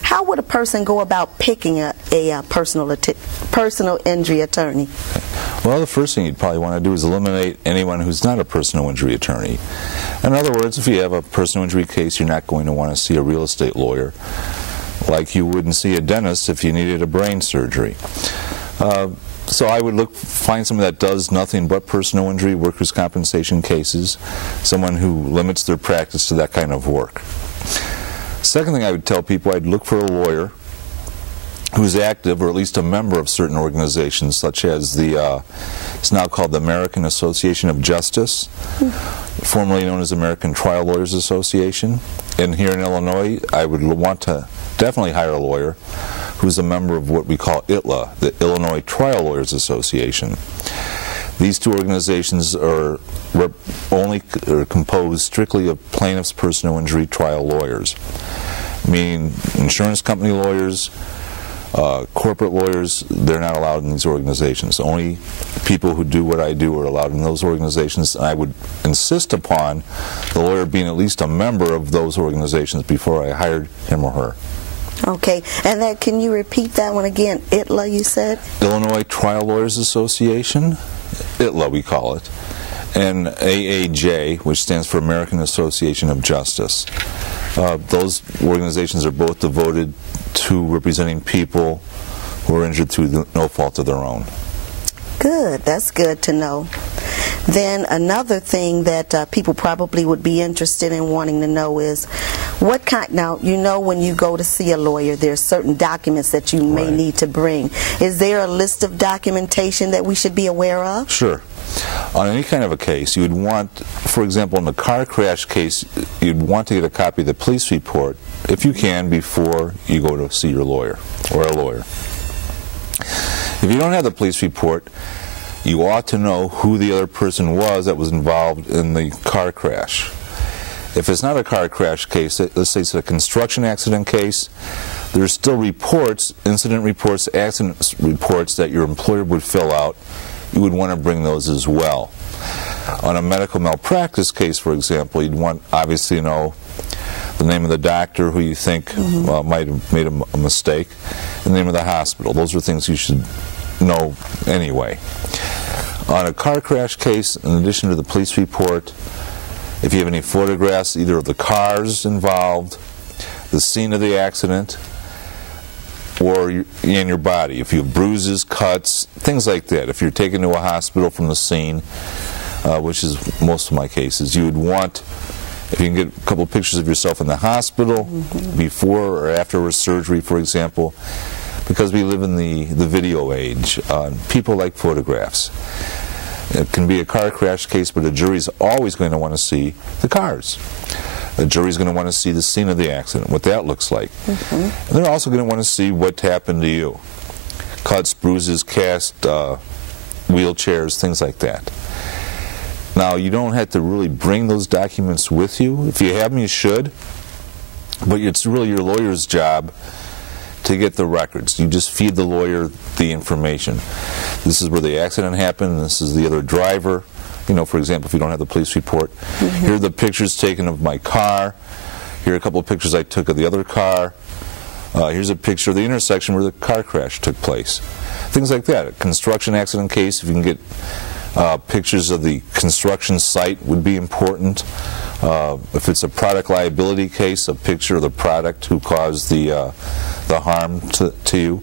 how would a person go about picking a personal injury attorney? Well, the first thing you'd probably want to do is eliminate anyone who's not a personal injury attorney. In other words, if you have a personal injury case, you're not going to want to see a real estate lawyer, like you wouldn't see a dentist if you needed a brain surgery. So I would find someone that does nothing but personal injury, workers' compensation cases, someone who limits their practice to that kind of work. Second thing I would tell people, I'd look for a lawyer who's active or at least a member of certain organizations, such as it's now called the American Association of Justice, formerly known as American Trial Lawyers Association. And here in Illinois, I would want to definitely hire a lawyer who's a member of what we call ITLA, the Illinois Trial Lawyers Association. These two organizations are composed strictly of plaintiffs' personal injury trial lawyers, meaning insurance company lawyers, corporate lawyers. They're not allowed in these organizations. Only people who do what I do are allowed in those organizations. And I would insist upon the lawyer being at least a member of those organizations before I hired him or her. Okay, and then can you repeat that one again? ITLA, you said? Illinois Trial Lawyers Association, ITLA we call it, and AAJ, which stands for American Association of Justice. Those organizations are both devoted to representing people who are injured through no fault of their own. Good, that's good to know. Then another thing that people probably would be interested in wanting to know is what kind, now you know when you go to see a lawyer there's certain documents that you may need to bring. Is there a list of documentation that we should be aware of? Sure. On any kind of a case, you would want, for example, in the car crash case, you'd want to get a copy of the police report, if you can, before you go to see your lawyer or a lawyer. If you don't have the police report, you ought to know who the other person was that was involved in the car crash. If it's not a car crash case, let's say it's a construction accident case, there's still reports, incident reports, accident reports that your employer would fill out. You would want to bring those as well. On a medical malpractice case, for example, you'd want obviously to know the name of the doctor who you think might have made a mistake, and the name of the hospital. Those are things you should know anyway. On a car crash case, in addition to the police report, if you have any photographs either of the cars involved, the scene of the accident, or in your body, if you have bruises, cuts, things like that. If you're taken to a hospital from the scene, which is most of my cases, you would want, if you can get a couple of pictures of yourself in the hospital, before or after a surgery, for example, because we live in the video age. People like photographs. It can be a car crash case, but a jury's always going to want to see the cars. The jury's going to want to see the scene of the accident, what that looks like. And they're also going to want to see what happened to you. Cuts, bruises, cast, wheelchairs, things like that. Now, you don't have to really bring those documents with you. If you have them, you should. But it's really your lawyer's job to get the records. You just feed the lawyer the information. This is where the accident happened, this is the other driver. You know, for example, if you don't have the police report, here are the pictures taken of my car. Here are a couple of pictures I took of the other car. Here's a picture of the intersection where the car crash took place. Things like that. A construction accident case, if you can get pictures of the construction site would be important. If it's a product liability case, a picture of the product who caused the harm to you.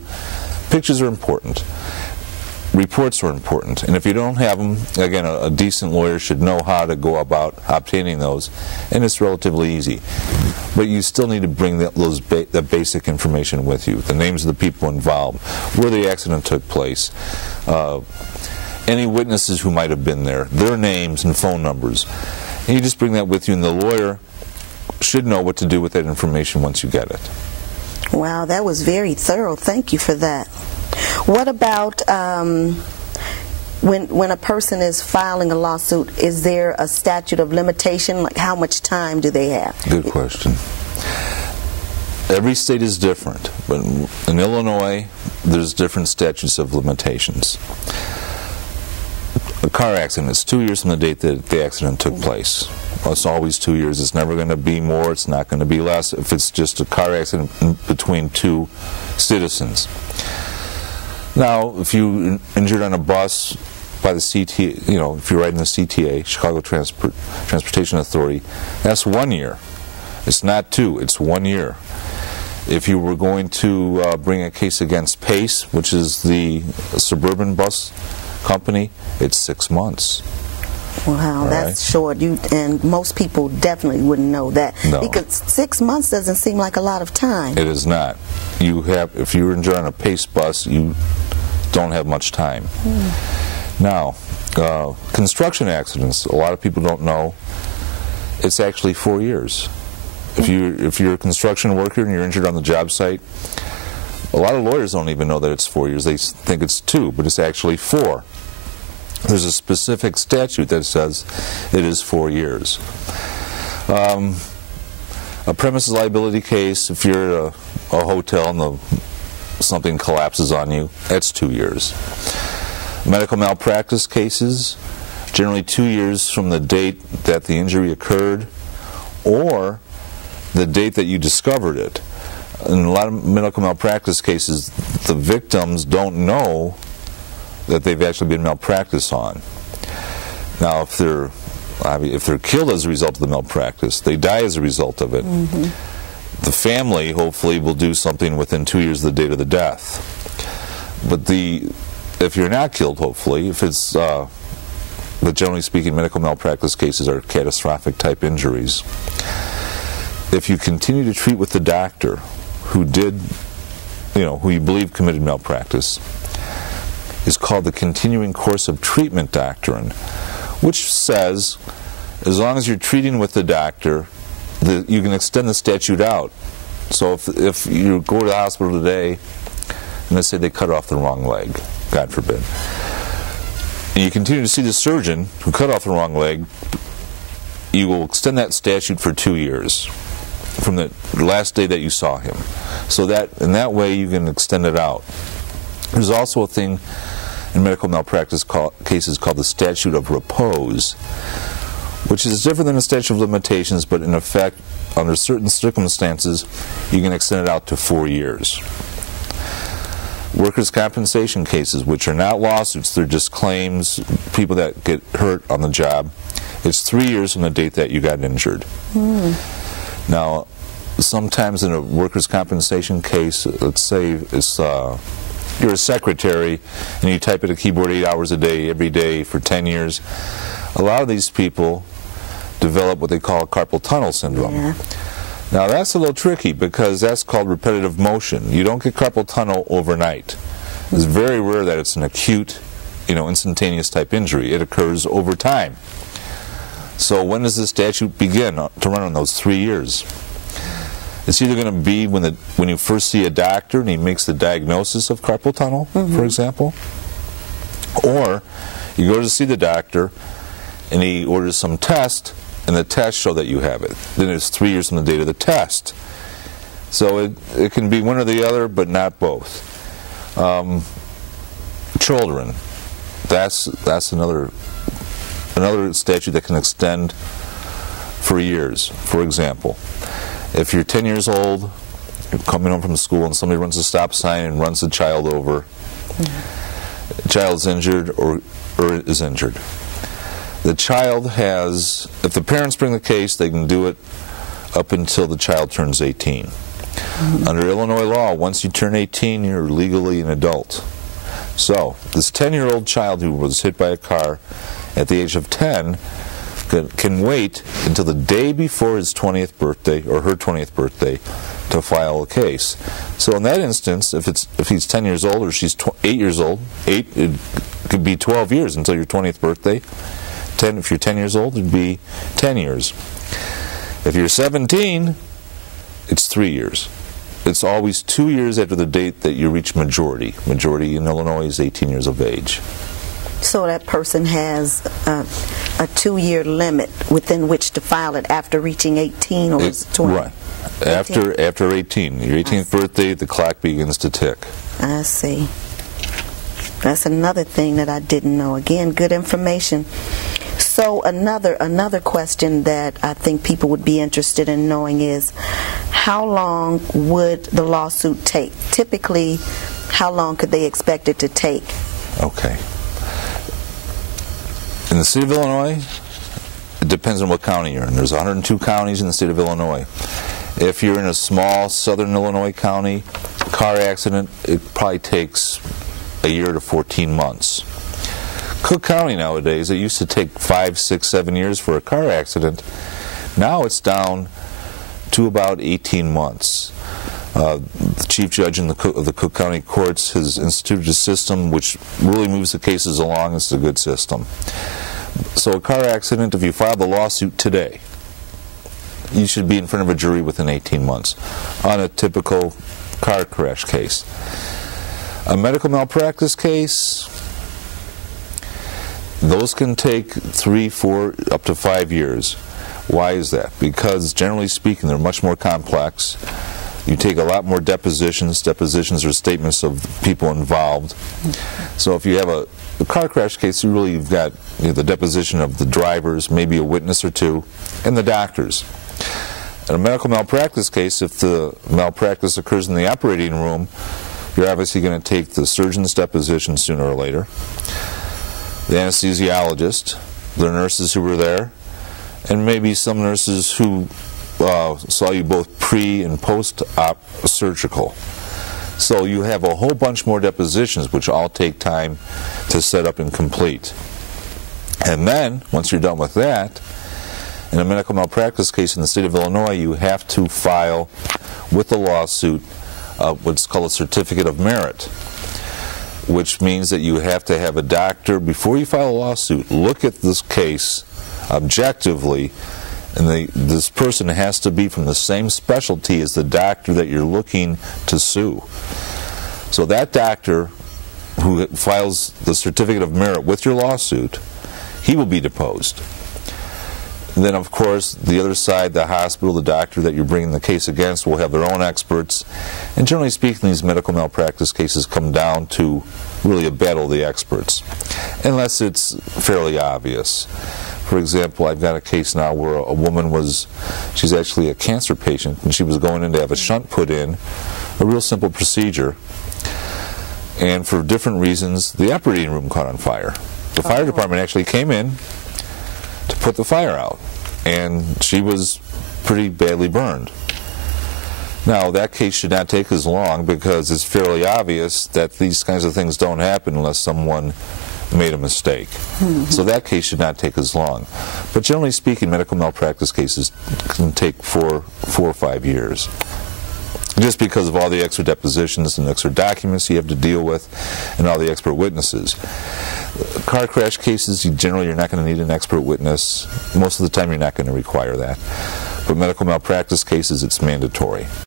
Pictures are important. Reports are important, and if you don't have them, again, a decent lawyer should know how to go about obtaining those, and it's relatively easy. But you still need to bring the basic information with you, the names of the people involved, where the accident took place, any witnesses who might have been there, their names and phone numbers. And you just bring that with you, and the lawyer should know what to do with that information once you get it. Wow, that was very thorough. Thank you for that. What about when a person is filing a lawsuit, is there a statute of limitation? Like how much time do they have? Good question. Every state is different, but in Illinois there's different statutes of limitations. a car accident, it's 2 years from the date that the accident took place. Well, it's always 2 years. It's never going to be more. It's not going to be less if it's just a car accident between two citizens. Now, if you injured on a bus by the CTA, if you're riding the CTA, Chicago Transportation Authority, that's 1 year. It's not 2, it's 1 year. If you were going to bring a case against Pace, which is the suburban bus company, it's 6 months. Wow, that's short. And most people definitely wouldn't know that. No. Because 6 months doesn't seem like a lot of time. It is not. If you're injured on a Pace bus, you don't have much time. Now, construction accidents, a lot of people don't know, it's actually 4 years. If you're a construction worker and you're injured on the job site, a lot of lawyers don't even know that it's 4 years. They think it's 2, but it's actually 4. There's a specific statute that says it is 4 years. A premises liability case, if you're at a hotel and something collapses on you, that's 2 years. Medical malpractice cases, generally 2 years from the date that the injury occurred or the date that you discovered it. In a lot of medical malpractice cases, the victims don't know that they've actually been malpracticed on. Now, if they're killed as a result of the malpractice, they die as a result of it. The family, hopefully, will do something within 2 years of the date of the death. But if you're not killed, hopefully, but generally speaking, medical malpractice cases are catastrophic type injuries. If you continue to treat with the doctor who who you believe committed malpractice, is called the continuing course of treatment doctrine, which says as long as you're treating with the doctor, you can extend the statute out. So if you go to the hospital today and let's say they cut off the wrong leg, God forbid, and you continue to see the surgeon who cut off the wrong leg, you will extend that statute for 2 years from the last day that you saw him. So in that way you can extend it out. There's also a thing in medical malpractice cases called the Statute of Repose, which is different than the statute of limitations, but in effect, under certain circumstances, you can extend it out to 4 years. Workers' compensation cases, which are not lawsuits, they're just claims, people that get hurt on the job, it's 3 years from the date that you got injured. Now, sometimes in a workers' compensation case, let's say you're a secretary and you type at a keyboard 8 hours a day, every day for 10 years, a lot of these people develop what they call carpal tunnel syndrome. Now that's a little tricky because that's called repetitive motion. You don't get carpal tunnel overnight. It's very rare that it's an acute, instantaneous type injury. It occurs over time. So when does the statute begin to run on those 3 years? It's either going to be when you first see a doctor and he makes the diagnosis of carpal tunnel, for example, or you go to see the doctor and he orders some test and the tests show that you have it. Then it's 3 years from the date of the test. So it can be one or the other, but not both. Children, that's another statute that can extend for years. For example, if you're 10 years old, you're coming home from school and somebody runs a stop sign and runs the child over, the child's injured or is injured. The child if the parents bring the case, they can do it up until the child turns 18. Under Illinois law, once you turn 18, you're legally an adult. So, this 10-year-old child who was hit by a car at the age of 10 can wait until the day before his 20th birthday or her 20th birthday to file a case. So in that instance, if he's 10 years old or she's 8 years old, it could be 12 years until your 20th birthday. If you're 10 years old, it'd be 10 years. If you're 17, it's 3 years. It's always 2 years after the date that you reach majority. Majority in Illinois is 18 years of age. So that person has a 2-year limit within which to file it after reaching 18 or 20? Right. After 18. Your 18th birthday, the clock begins to tick. I see. That's another thing that I didn't know. Again, good information. So another question that I think people would be interested in knowing is, how long would the lawsuit take? Typically, how long could they expect it to take? Okay. In the state of Illinois, it depends on what county you're in. There's 102 counties in the state of Illinois. If you're in a small southern Illinois county, car accident, it probably takes a year to 14 months. Cook County nowadays, it used to take 5, 6, 7 years for a car accident. Now it's down to about 18 months. The chief judge of the Cook County courts has instituted a system which really moves the cases along. It's a good system. So a car accident, if you file the lawsuit today, you should be in front of a jury within 18 months on a typical car crash case. A medical malpractice case, those can take 3, 4, up to 5 years. Why is that? Because generally speaking, they're much more complex. You take a lot more depositions. Depositions are statements of people involved. So if you have a car crash case, you've got the deposition of the drivers, maybe a witness or two, and the doctors. In a medical malpractice case, if the malpractice occurs in the operating room, you're obviously going to take the surgeon's deposition sooner or later, the anesthesiologist, the nurses who were there, and maybe some nurses who saw you both pre and post-op surgical. So you have a whole bunch more depositions which all take time to set up and complete. And then, once you're done with that, in a medical malpractice case in the state of Illinois, you have to file with the lawsuit what's called a certificate of merit, which means that you have to have a doctor, before you file a lawsuit, look at this case objectively, and this person has to be from the same specialty as the doctor that you're looking to sue. So that doctor who files the certificate of merit with your lawsuit, he will be deposed. And then, of course, the other side, the hospital, the doctor that you're bringing the case against, will have their own experts. And generally speaking, these medical malpractice cases come down to really a battle of the experts, unless it's fairly obvious. For example, I've got a case now where a woman she's actually a cancer patient, and she was going in to have a shunt put in, a real simple procedure. And for different reasons, the operating room caught on fire. The fire department actually came in to put the fire out, and she was pretty badly burned. Now, that case should not take as long because it's fairly obvious that these kinds of things don't happen unless someone made a mistake. So that case should not take as long. But generally speaking, medical malpractice cases can take 4 or 5 years, just because of all the extra depositions and extra documents you have to deal with and all the expert witnesses. Car crash cases, generally you're not going to need an expert witness. Most of the time you're not going to require that. But medical malpractice cases, it's mandatory.